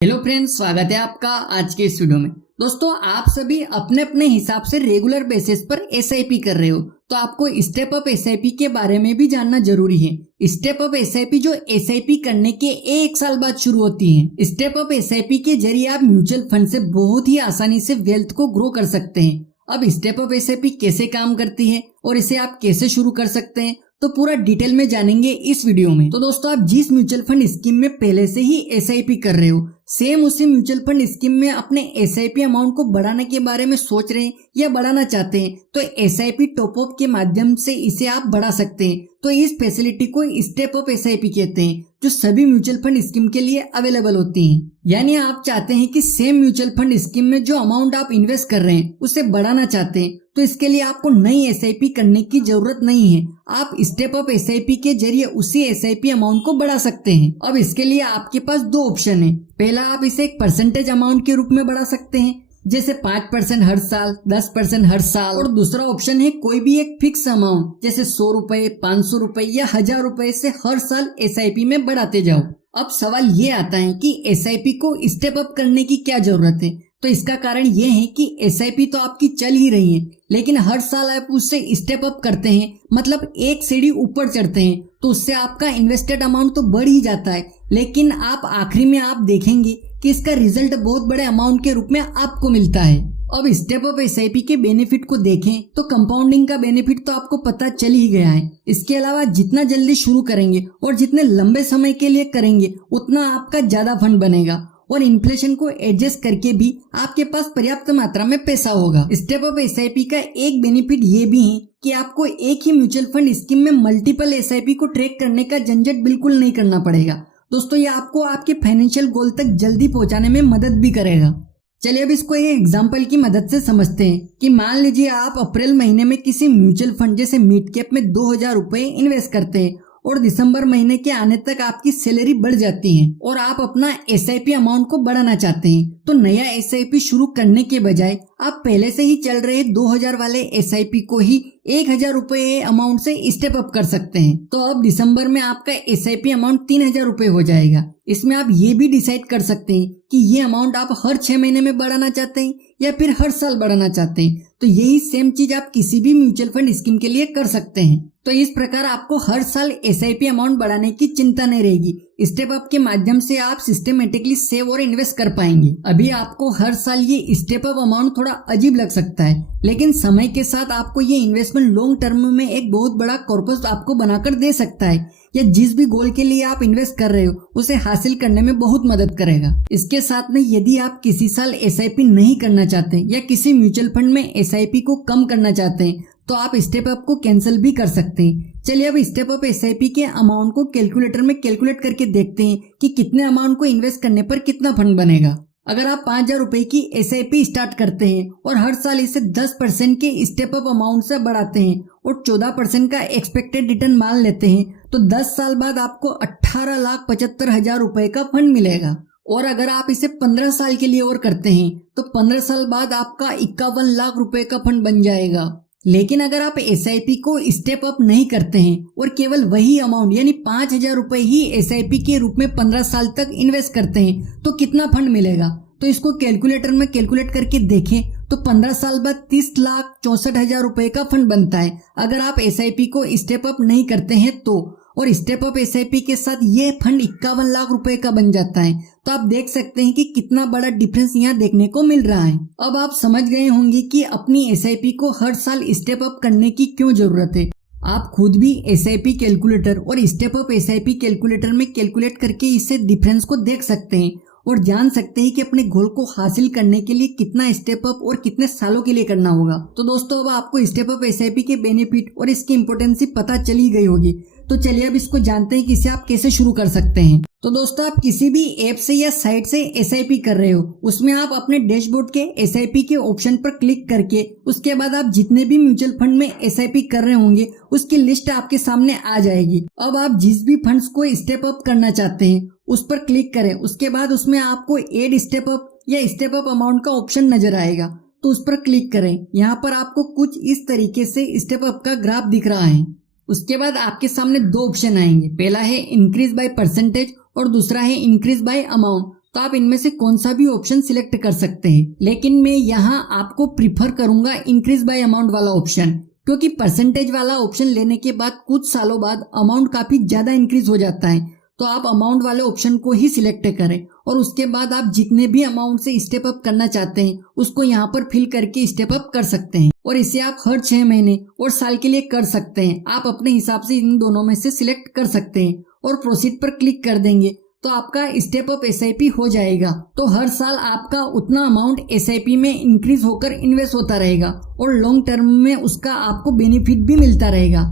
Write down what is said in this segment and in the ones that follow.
Hello friends, स्वागत है आपका आज के इस वीडियो में। दोस्तों, आप सभी अपने अपने हिसाब से रेगुलर बेसिस पर एसआईपी कर रहे हो, तो आपको स्टेप अप एसआईपी के बारे में भी जानना जरूरी है। स्टेप अप एसआईपी जो एसआईपी करने के 1 साल बाद शुरू होती है। स्टेप अप एसआईपी के जरिए आप म्यूचुअल फंड से बहुत ही आसानी से वेल्थ को ग्रो कर सकते हैं। अब स्टेप अप एसआईपी कैसे काम करती है और इसे आप कैसे शुरू कर सकते हैं, तो पूरा डिटेल में जानेंगे इस वीडियो में। तो दोस्तों, आप जिस म्यूचुअल फंड स्कीम में पहले से ही एसआईपी कर रहे हो, सेम उसी म्यूचुअल फंड स्कीम में अपने एसआईपी अमाउंट को बढ़ाने के बारे में सोच रहे हैं या बढ़ाना चाहते हैं, तो एसआईपी टॉप अप के माध्यम से इसे आप बढ़ा सकते हैं। तो इस फैसिलिटी को स्टेप अप एसआईपी कहते हैं, जो सभी म्यूचुअल फंड स्कीम के लिए अवेलेबल होती है। यानी आप चाहते हैं कि सेम म्यूचुअल फंड स्कीम में जो अमाउंट आप इन्वेस्ट कर रहे हैं उसे बढ़ाना चाहते हैं, तो इसके लिए आपको नई एसआईपी करने की जरूरत नहीं है। आप स्टेप अप एसआईपी के जरिए उसी एसआईपी अमाउंट को बढ़ा सकते हैं। अब इसके लिए आपके पास दो ऑप्शन है। पहला, आप इसे एक परसेंटेज अमाउंट के रूप में बढ़ा सकते हैं, जैसे 5% हर साल, 10% हर साल। और दूसरा ऑप्शन है कोई भी एक फिक्स अमाउंट, जैसे 100 रुपए, 500 रुपए या 1000 रुपए से हर साल एसआईपी में बढ़ाते जाओ। अब सवाल ये आता है कि एसआईपी को स्टेप अप करने की क्या जरूरत है। तो इसका कारण ये है कि एसआईपी तो आपकी चल ही रही है, लेकिन हर साल आप उससे स्टेप अप करते हैं, मतलब एक सीढ़ी ऊपर चढ़ते हैं, तो उससे आपका इन्वेस्टेड अमाउंट तो बढ़ ही जाता है। लेकिन आप आखिरी में आप देखेंगे कि इसका रिजल्ट बहुत बड़े अमाउंट के रूप में आपको मिलता है। अब स्टेप अप एसआईपी के बेनिफिट को देखें तो कंपाउंडिंग का बेनिफिट तो आपको पता चल ही गया है। इसके अलावा जितना जल्दी शुरू करेंगे और जितने लंबे समय के लिए करेंगे, उतना आपका ज्यादा फंड बनेगा और इन्फ्लेशन को एडजस्ट करके भी आपके पास पर्याप्त मात्रा में पैसा होगा। स्टेप अप एसआईपी का एक बेनिफिट ये भी है कि आपको एक ही म्यूचुअल फंड स्कीम में मल्टीपल एसआईपी को ट्रैक करने का झंझट बिल्कुल नहीं करना पड़ेगा। दोस्तों, ये आपको आपके फाइनेंशियल गोल तक जल्दी पहुंचाने में मदद भी करेगा। चलिए अब इसको एक एग्जांपल की मदद से समझते हैं कि मान लीजिए आप अप्रैल महीने में किसी म्यूचुअल फंड जैसे मिड कैप में 2000 रुपए इन्वेस्ट करते हैं और दिसंबर महीने के आने तक आपकी सैलरी बढ़ जाती है और आप अपना एसआईपी अमाउंट को बढ़ाना चाहते हैं। तो नया एसआईपी शुरू करने के बजाय आप पहले से ही चल रहे 2000 वाले एसआईपी को ही 1000 रुपए अमाउंट से स्टेप अप कर सकते हैं। तो अब दिसंबर में आपका एसआईपी अमाउंट 3000 रुपए हो जाएगा। इसमें आप ये भी डिसाइड कर सकते हैं कि ये अमाउंट आप हर 6 महीने में बढ़ाना चाहते हैं या फिर हर साल बढ़ाना चाहते हैं। तो यही सेम चीज आप किसी भी म्यूचुअल फंड स्कीम के लिए कर सकते हैं। तो इस प्रकार आपको हर साल एसआईपी अमाउंट बढ़ाने की चिंता नहीं रहेगी। स्टेप अप के माध्यम से आप सिस्टमेटिकली सेव और इन्वेस्ट कर पाएंगे। अभी आपको हर साल ये स्टेप अप अमाउंट थोड़ा अजीब लग सकता है, लेकिन समय के साथ आपको ये इन्वेस्टमेंट लॉन्ग टर्म में एक बहुत बड़ा कॉर्पस आपको बनाकर दे सकता है, या जिस भी गोल के लिए आप इन्वेस्ट कर रहे हो उसे हासिल करने में बहुत मदद करेगा। इसके साथ में यदि आप किसी साल एसआईपी नहीं करना चाहते या किसी म्यूचुअल फंड में एसआईपी को कम करना चाहते हैं, तो आप स्टेप अप को कैंसिल भी कर सकते हैं। चलिए अब स्टेप अप एसआईपी के अमाउंट को कैलकुलेटर में कैलकुलेट करके देखते हैं कि कितने अमाउंट को इन्वेस्ट करने पर कितना फंड बनेगा। अगर आप 5000 रुपए की एसआईपी स्टार्ट करते हैं और हर साल इसे 10% के स्टेप अप अमाउंट से बढ़ाते हैं और 14% का एक्सपेक्टेड रिटर्न मान लेते हैं, तो 10 साल बाद आपको 18,75,000 रुपए का फंड मिलेगा। और अगर आप इसे 15 साल के लिए और करते हैं तो 15 साल बाद आपका 51 लाख रुपए का फंड बन जाएगा। लेकिन अगर आप एसआईपी को स्टेप अप नहीं करते हैं और केवल वही अमाउंट यानी 5000 रुपए ही एसआईपी के रूप में 15 साल तक इन्वेस्ट करते हैं, तो कितना फंड मिलेगा। तो इसको कैलकुलेटर में कैलकुलेट करके देखें तो 15 साल बाद 30,64,000 रुपए का फंड बनता है, अगर आप एसआईपी को स्टेप अप नहीं करते हैं तो। और स्टेप अप एसआईपी के साथ ये फंड 51 लाख रुपए का बन जाता है। तो आप देख सकते हैं कि कितना बड़ा डिफरेंस यहाँ देखने को मिल रहा है। अब आप समझ गए होंगे कि अपनी एसआईपी को हर साल स्टेप अप करने की क्यों जरूरत है। आप खुद भी एसआईपी कैलकुलेटर और स्टेप अप एसआईपी कैलकुलेटर में कैलकुलेट करके इससे डिफरेंस को देख सकते हैं और जान सकते हैं कि अपने गोल को हासिल करने के लिए कितना स्टेप अप और कितने सालों के लिए करना होगा। तो दोस्तों, अब आपको स्टेप अप एसआईपी के बेनिफिट और इसकी इंपोर्टेंस पता चली गई होगी। तो चलिए अब इसको जानते हैं कि इसे आप कैसे शुरू कर सकते हैं। तो दोस्तों, आप किसी भी ऐप से या साइट से एसआईपी कर रहे हो, उसमें आप अपने डैशबोर्ड के एसआईपी के ऑप्शन पर क्लिक करके उसके बाद आप जितने भी म्यूचुअल फंड में एसआईपी कर रहे होंगे उसकी लिस्ट आपके सामने आ जाएगी। अब आप जिस भी फंड्स को स्टेप अप करना चाहते हैं उस पर क्लिक करें। उसके बाद उसमें आपको एड स्टेप अप या स्टेप अप अमाउंट का ऑप्शन नजर आएगा, तो उस पर क्लिक करें। यहाँ पर आपको कुछ इस तरीके से स्टेप अप का ग्राफ दिख रहा है। उसके बाद आपके सामने दो ऑप्शन आएंगे, पहला है इंक्रीज बाय परसेंटेज और दूसरा है इंक्रीज बाय अमाउंट। तो आप इनमें से कौन सा भी ऑप्शन सिलेक्ट कर सकते हैं, लेकिन मैं यहाँ आपको प्रिफर करूंगा इंक्रीज बाय अमाउंट वाला ऑप्शन, क्योंकि परसेंटेज वाला ऑप्शन लेने के बाद कुछ सालों बाद अमाउंट काफी ज्यादा इंक्रीज हो जाता है। तो आप अमाउंट वाले ऑप्शन को ही सिलेक्ट करें और उसके बाद आप जितने भी अमाउंट से स्टेप अप करना चाहते हैं उसको यहाँ पर फिल करके स्टेप अप कर सकते हैं, और इसे आप हर 6 महीने और साल के लिए कर सकते हैं। आप अपने हिसाब से इन दोनों में से सिलेक्ट कर सकते हैं और प्रोसीड पर क्लिक कर देंगे तो आपका स्टेप अप एसआईपी हो जाएगा। तो हर साल आपका उतना अमाउंट एसआईपी में इंक्रीज होकर इन्वेस्ट होता रहेगा और लॉन्ग टर्म में उसका आपको बेनिफिट भी मिलता रहेगा।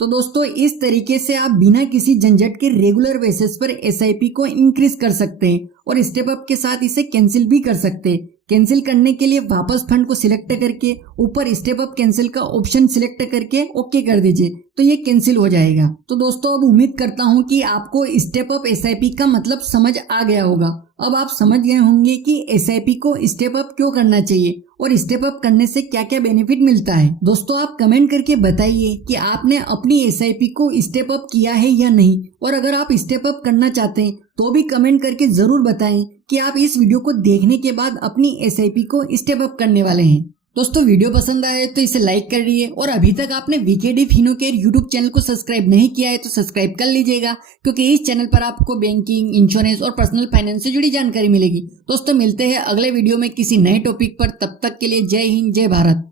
तो दोस्तों इस तरीके से आप बिना किसी झंझट के रेगुलर बेसिस पर एसआईपी को इंक्रीज कर सकते हैं और स्टेप अप के साथ इसे कैंसिल भी कर सकते हैं। कैंसिल करने के लिए वापस फंड को सिलेक्ट करके ऊपर स्टेप अप कैंसिल का ऑप्शन सिलेक्ट करके ओके कर दीजिए तो ये कैंसिल हो जाएगा। तो दोस्तों अब उम्मीद करता हूँ कि आपको स्टेप अप एसआईपी का मतलब समझ आ गया होगा। अब आप समझ गए होंगे कि एसआईपी को स्टेप अप क्यों करना चाहिए और स्टेप अप करने से क्या क्या बेनिफिट मिलता है। दोस्तों आप कमेंट करके बताइए कि आपने अपनी एसआईपी को स्टेप अप किया है या नहीं, और अगर आप स्टेप अप करना चाहते हैं तो भी कमेंट करके जरूर बताएं कि आप इस वीडियो को देखने के बाद अपनी एसआईपी को स्टेप अप करने वाले हैं। दोस्तों वीडियो पसंद आए तो इसे लाइक कर लीजिए, और अभी तक आपने वीकेडी फिनोकेयर यूट्यूब चैनल को सब्सक्राइब नहीं किया है तो सब्सक्राइब कर लीजिएगा, क्योंकि इस चैनल पर आपको बैंकिंग, इंश्योरेंस और पर्सनल फाइनेंस से जुड़ी जानकारी मिलेगी। दोस्तों मिलते हैं अगले वीडियो में किसी नए टॉपिक पर, तब तक के लिए जय हिंद जय भारत।